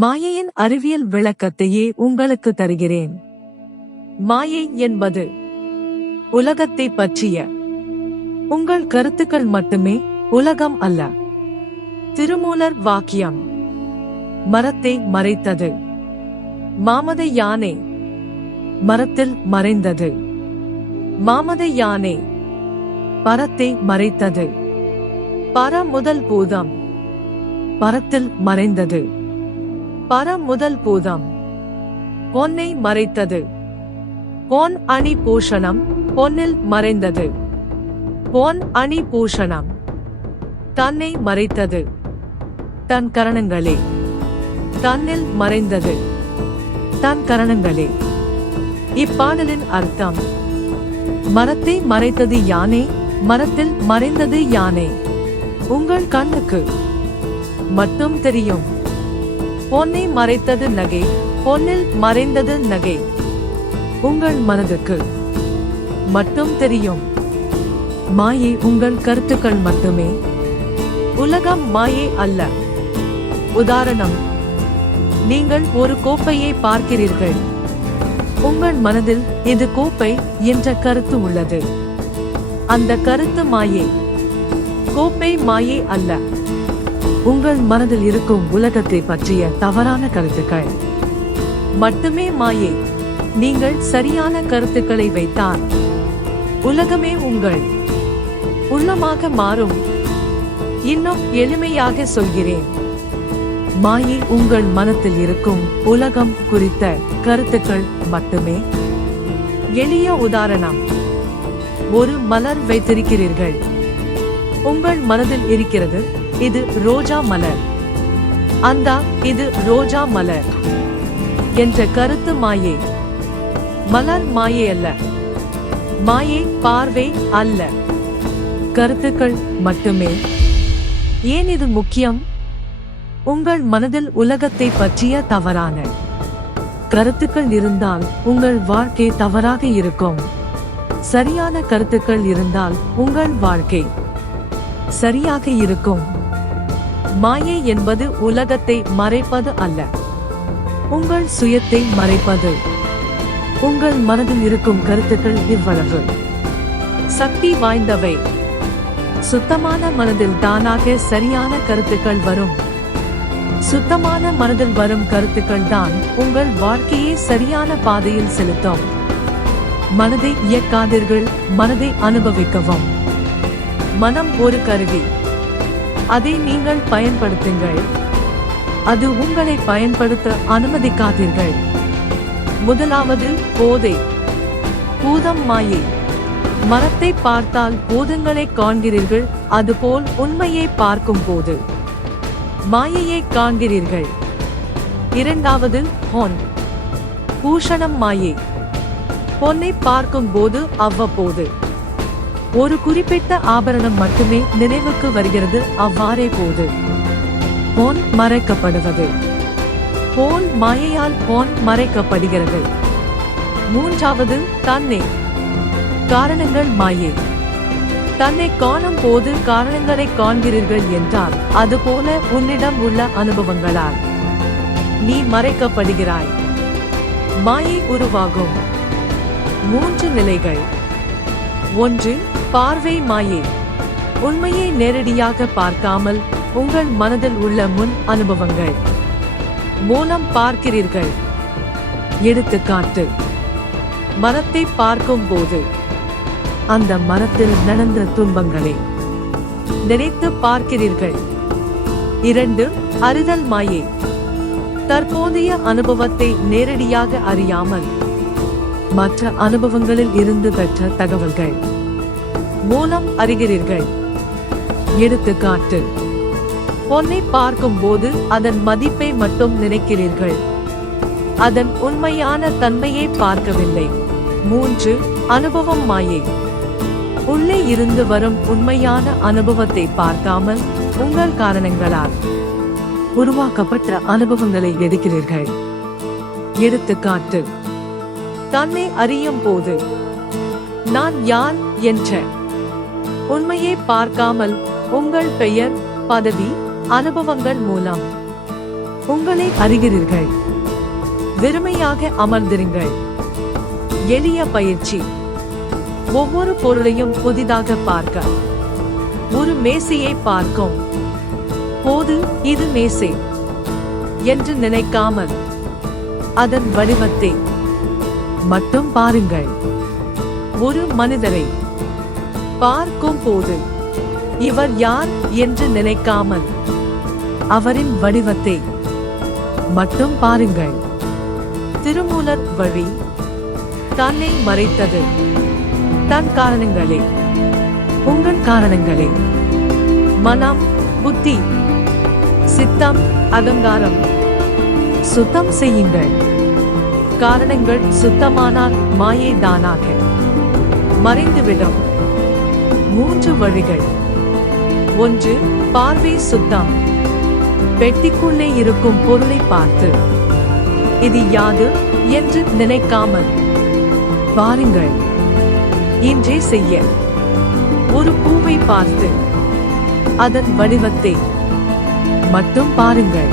மாயையின் அறிவியல் விளக்கத்தையே உங்களுக்கு தருகிறேன். மாயை என்பது உலகத்தை பற்றிய உங்கள் கருத்துக்கள் மட்டுமே, உலகம் அல்ல. திருமூலர் வாக்கியம். மரத்தை மறைத்தது மாமத யானை, மரத்தில் மறைந்தது. மாமத யானை பரத்தை மறைத்தது. பர முதல் பூதம் பரத்தில் மறைந்தது. பர முதல் பூதம் பொன்னை மறைத்தது. பொன் அணி பூஷணம் பொன்னில் மறைந்தது. பொன் அணி பூஷணம் தன்னை மறைத்தது. தன் கரணங்களே தன்னில் மறைந்தது. தன் கரணங்களே. இப்பாடலின் அர்த்தம்: மரத்தை மறைத்தது யானை, மரத்தில் மறைந்தது யானை. உங்கள் கண்ணுக்கு மட்டும் தெரியும். பொன்னை மறைத்தது நகை, பொன்னில் மறைந்தது நகை. உங்கள் மனதுக்கு மட்டும் தெரியும். மாயை உங்கள் கருத்துக்கள் மட்டுமே, உலகம் மாயை அல்ல. உதாரணம்: நீங்கள் ஒரு கோப்பையை பார்க்கிறீர்கள். உங்கள் மனதில் இது கோப்பை என்ற கருத்து உள்ளது. அந்த கருத்து மாயை, கோப்பை மாயை அல்ல. உங்கள் மனதில் இருக்கும் உலகத்தை பற்றிய தவறான கருத்துக்கள் மட்டுமே மாயை. நீங்கள் சரியான கருத்துக்களை வைத்தால் உலகமே உங்கள் உள்ளமாக மாறும். இன்னும் எளிமையாக சொல்கிறேன். மாயை உங்கள் மனத்தில் இருக்கும் உலகம் குறித்த கருத்துக்கள் மட்டுமே. எளிய உதாரணம்: ஒரு மலர் வைத்திருக்கிறீர்கள். உங்கள் மனதில் இருக்கிறது, இது ரோஜா மலர். அந்த இது ரோஜா மலர் என்ற கருத்து மாயை. மலர் மாயை அல்ல. மாயை பார்வை அல்ல, கருத்துக்கள் மட்டுமே. ஏன் இது முக்கியம்? உங்கள் மனதில் உலகத்தை பற்றிய தவறான கருத்துக்கள் இருந்தால் உங்கள் வாழ்க்கை தவறாக இருக்கும். சரியான கருத்துக்கள் இருந்தால் உங்கள் வாழ்க்கை சரியாக இருக்கும். மாயை என்பது உலகத்தை மறைப்பது அல்ல, உங்கள் சுயத்தை மறைப்பது. உங்கள் மனதில் இருக்கும் கருத்துக்கள் இவ்வளவு சக்தி வாய்ந்தவை. சுத்தமான மனதில் தானாக சரியான கருத்துக்கள் வரும். சுத்தமான மனதில் வரும் கருத்துக்கள் தான் உங்கள் வாழ்க்கையை சரியான பாதையில் செலுத்தும். மனதை இயக்காதீர்கள், மனதை அனுபவிக்கவும். மனம் ஒரு கருவி, அதை நீங்கள் பயன்படுத்துங்கள். அது உங்களை பயன்படுத்த அனுமதிக்காதீர்கள். முதலாவது போதை. பூதம் மாயை. மரத்தை பார்த்தால் பூதங்களை காண்கிறீர்கள், அதுபோல் உண்மையை பார்க்கும் போது மாயையை காண்கிறீர்கள். இரண்டாவது பொன் பூஷணம் மாயை. பொன்னை பார்க்கும் போது அவ்வப்போது ஒரு குறிப்பிட்ட ஆபரணம் மட்டுமே நினைவுக்கு வருகிறது, அவ்வாறே போது பொன் மறைக்கப்படுவது. பொன் மாயையால் பொன் மறைக்கப்படுகிறது. மூன்றாவது தன்னை. காரணங்கள் மாயை. தன்னை காணும் போது காரணங்களை காண்கிறீர்கள் என்றால் அதுபோல உன்னிடம் உள்ள அனுபவங்களால் நீ மறைக்கப்படுகிறாய். மாயை உருவாகும் 3 நிலைகள். 1. பார்வை மாயை. உண்மையை நேரடியாக பார்க்காமல் உங்கள் மனதில் உள்ள முன் அனுபவங்கள் மூலம் பார்க்கிறீர்கள். எடுத்துக்காட்டு: மரத்தை பார்க்கும் போது அந்த மரத்தில் நடந்த துன்பங்களை நினைத்து பார்க்கிறீர்கள். 2. அறிதல் மாயை. தற்போதைய அனுபவத்தை நேரடியாக அறியாமல் மற்ற அனுபவங்களில் இருந்து பெற்ற தகவல்கள் மூலம் அறிகிறீர்கள். எடுத்துக்காட்டு: பொன்னை பார்க்கும் போது அதன் மதிப்பை மட்டும் நினைக்கிறீர்கள், அதன் உண்மையான தன்மையை பார்க்கவில்லை. 3. அனுபவம் மாயை. உள்ளே இருந்து வரும் உண்மையான அனுபவத்தை பார்க்காமல் உங்கள் காரணங்களால் உருவாக்கப்பட்ட அனுபவங்களை எடுக்கிறீர்கள். எடுத்துக்காட்டு: தன்னை அறியும் போது நான் யார் என்ற உண்மையை பார்க்காமல் உங்கள் பெயர், பதவி, அனுபவங்கள் மூலம் உங்களை அறிகிறீர்கள். வெறுமையாக அமர்ந்திருங்கள். எளிய பயிற்சி. ஒவ்வொரு பொருளையும் புதிதாக பார்க்க. ஒரு மேசையை பார்க்கும் போது இது மேசை என்று நினைக்காமல் அதன் வடிவத்தை மட்டும் பாருங்கள். ஒரு மனிதரை பார்க்கும் போது இவர் யார் என்று நினைக்காமல் அவரின் வடிவத்தை மட்டும் பாருங்கள். திருமூலர் வழி. தன்னை மறைத்தது தன் காரணங்களே. உங்கள் காரணங்களே மனம், புத்தி, சித்தம், அகங்காரம். சுத்தம் செய்யுங்கள். காரணங்கள் சுத்தமானால் மாயை தானாக மறைந்துவிடும். 3 வழிகள். 1. பார்வை சுத்தம். பெட்டிக்குள்ளே இருக்கும் பொருளை பார்த்து இது யாது என்று நினைக்காமல் பாருங்கள். இன்றே செய்ய. ஒரு பூவை பார்த்து அதன் வடிவத்தை மட்டும் பாருங்கள்.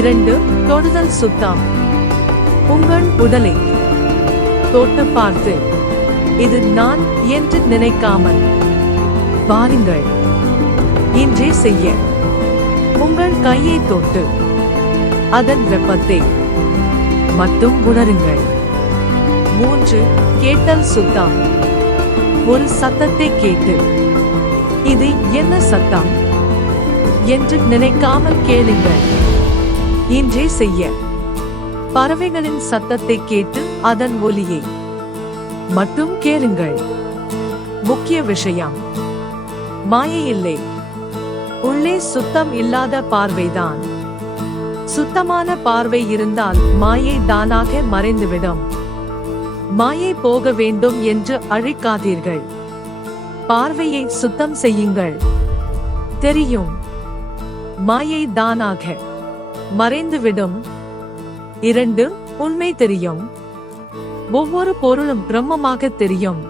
2. தொடுதல் சுத்தம். உங்கள் உடலை தொட்டு பார்த்து இது நான் என்று நினைக்காமல் பாருங்கள். இன்றே செய்ய. உங்கள் கையை தொட்டு அதன் வெப்பத்தை மட்டும் உணருங்கள். 3. கேட்டல் சுத்தம். ஒரு சத்தத்தை கேட்டு இது என்ன சத்தம் என்று நினைக்காமல் கேளுங்கள். இன்றே செய்ய. பறவைகளின் சத்தத்தை கேட்டு அதன் ஒலியை மட்டும் கேளுங்கள். முக்கிய விஷயம். மாயை இல்லை. உள்ளே சுத்தம் இல்லாத பார்வைதான். சுத்தமான பார்வை இருந்தால் மாயை தானாக மறைந்துவிடும். மாயை போக வேண்டும் என்று அழைக்காதீர்கள். பார்வையை சுத்தம் செய்யுங்கள். தெரியும். மாயை தானாக மறைந்துவிடும். 2. உண்மை தெரியும். ஒவ்வொரு பொருளும் பிரம்மமாக தெரியும்.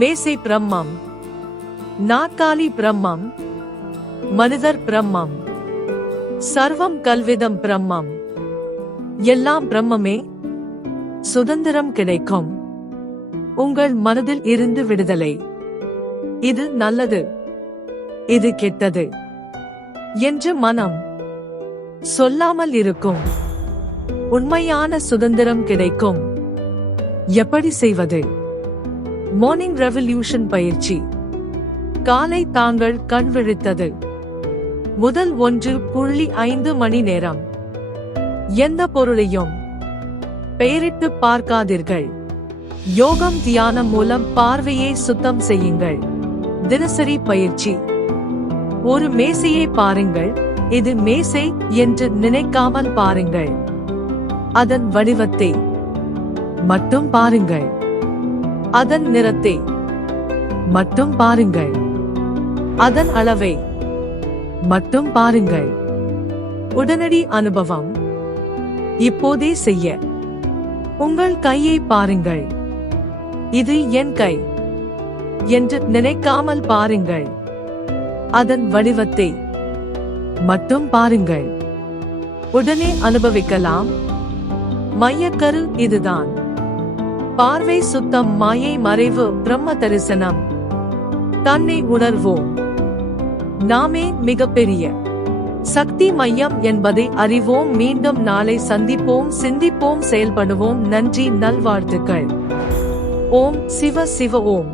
மேசை பிரம்மம், நாற்காலி பிரம்மம், மனிதர் பிரம்மம், சர்வம் கல்விதம் பிரம்மம். எல்லாம் பிரம்மமே. சுதந்திரம் கிடைக்கும். உங்கள் மனதில் இருந்து விடுதலை. இது நல்லது, இது கெட்டது என்று மனம் சொல்லாமல் இருக்கும். உண்மையான சுதந்திரம் கிடைக்கும். எப்படி செய்வது? மார்னிங் ரெவல்யூஷன் பயிற்சி. காலை தாங்கள் கண் விழித்தது முதல் 1.5 மணி நேரம் எந்த பொருளையும் பெயரிட்டு பார்க்காதீர்கள். யோகம் தியானம் மூலம் பார்வையை சுத்தம் செய்யுங்கள். தினசரி பயிற்சி. ஒரு மேசையை பாருங்கள். இது மேசை என்று நினைக்காமல் பாருங்கள். அதன் வடிவத்தை மட்டும் பாருங்கள். அதன் நிறத்தை மட்டும் பாருங்கள். அதன் அளவை மட்டும் பாருங்கள். உடனடி அனுபவம். இப்போதே செய்ய. உங்கள் கையை பாருங்கள். இது என் கை என்று நினைக்காமல் பாருங்கள். அதன் வடிவத்தை மட்டும் பாருங்கள். உடனே அனுபவிக்கலாம். மையக்கரு இதுதான். பார்வை சுத்தம், மாயை மறைவு, பிரம்ம தரிசனம். தன்னை உணர்வோம். நாமே மிகப்பெரிய சக்தி மையம் என்பதை அறிவோம். மீண்டும் நாளை சந்திப்போம், சிந்திப்போம், செயல்படுவோம். நன்றி, நல்வாழ்த்துக்கள். ஓம் சிவ சிவ ஓம்.